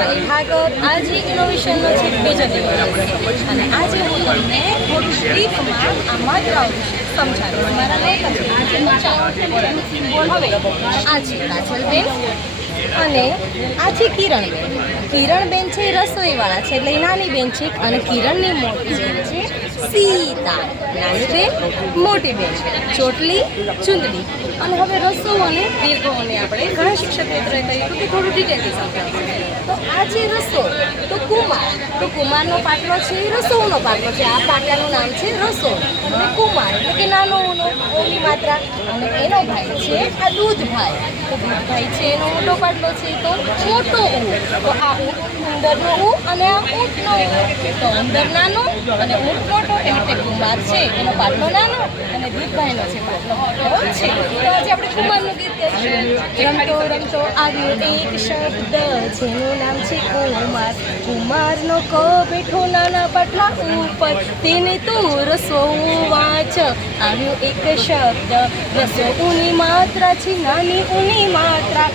અને આગળ આ જે ઇનોવેશનનો છે બીજો દિવસ અને આજે હું તમને થોડું બ્રીફમાં આ માત્રાઓ વિશે સમજાવીશ મારા લેખન હવે આ છે કાજલબેન અને આ છે કિરણબેન. કિરણબેન છે રસોઈવાળા છે, એટલે નાની બેન છે અને કિરણની મોટી બેન છે સીતા. નાની બેન મોટી બેન ચોટલી, ચુંદડી. અને હવે રસો અને દીર્ઘોને આપણે ઘણા શિક્ષક મિત્રોએ કહ્યું કે થોડું ડિટેલથી તો આ છે રસો. તો કુમાર. તો કુમારનો પાટલો છે એ રસોનો પાટલો છે. આ પાટલાનું નામ છે રસો. અને કુમાર, એટલે કે નાનો ઓની માત્રા. અને એનો ભાઈ છે આ દૂધભાઈ. તો દૂધભાઈ છે એનો મોટો પાટલો છે તો મોટો ઊ તો આ ઊંટ ઉંદરનો ઊ અને આ ઊંટનો ઊ તો ઉંદર નાનો અને ઊંટ મોટો એટલે કે કુમાર છે. એનો પાટલો નાનો અને દીપભાઈનો છે પાટલો મોટો છે? તો આજે આપણે કુમારનું ગીત ગાઈશું. રમતો રમતો આવ્યો એક શબ્દ જેનું નામ છે કુમાર કુમારનો ક બેઠો નાના પાટલા ઉપર. તેને તું રસો વાંચ. આવ્યો એક શબ્દ. રસો ઉની માત્રા છે, નાની ઉની માત્રા.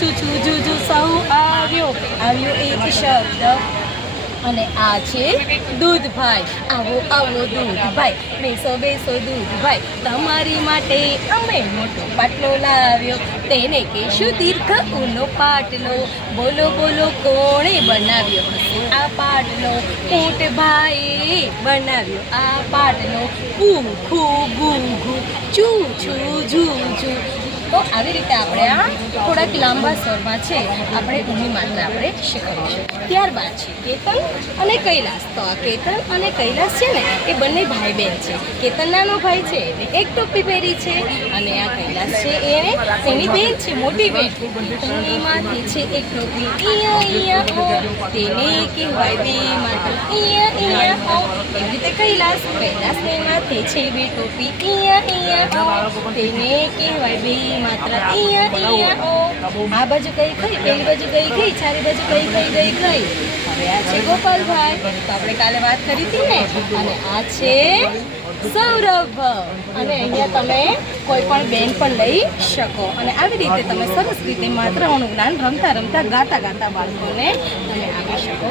છું ચૂચુ જુજુ, સૌ આવ્યો. આવ્યો એક શબ્દ. અને આ છે દૂધભાઈ. આવો આવો દૂધભાઈ. બેસો બેસો દૂધભાઈ. તમારી માટે અમે મોટો પાટલો લાવ્યો. તેને કહેશું દીર્ઘ ઊનો પાટલો. બોલો બોલો, કોણે બનાવ્યો આ પાટલો? ઊંટભાઈએ બનાવ્યો આ પાટલો. કુ ખુ ગુ ઘુ ચૂ છું જુ જુ તો આવી રીતે આપણે આ થોડાક લાંબા સ્વરમાં છે, આપણે ઊની માત્ર આપણે શીખવીશું. ત્યારબાદ છે કેતન અને કૈલાસ. તો આ કેતન અને કૈલાસ છે ને, એ બંને ભાઈ બહેન છે. કેતન નાનો ભાઈ છે, એને એક ટોપી પહેરી છે અને આ કૈલાસ છે, એને એની બેન છે, મોટી બેન. માથે છે એક ટોપી. ઈયા ઈયા તેને કહેવાય બે માથે ઈયા ઈયા રીતે કૈલાસ ને માથે છે બે ટોપી. અહીંયા અહીંયા હો તેને કહેવાય બે માત્ર. અહીંયા અહીંયા હો આ બાજુ કઈ ગઈ પેલી બાજુ ગઈ ગઈ? ચારી બાજુ કઈ કઈ ગઈ ગઈ. હવે આ છે ગોપાલભાઈ. તો આપણે કાલે વાત કરી હતી ને? અને આ છે સૌરભ. અને અહીંયા તમે કોઈ પણ બેન પણ લઈ શકો. અને આવી રીતે તમે સરસ રીતે માત્રાઓનું જ્ઞાન રમતા રમતા ગાતા ગાતા બાળકોને તમે આપી શકો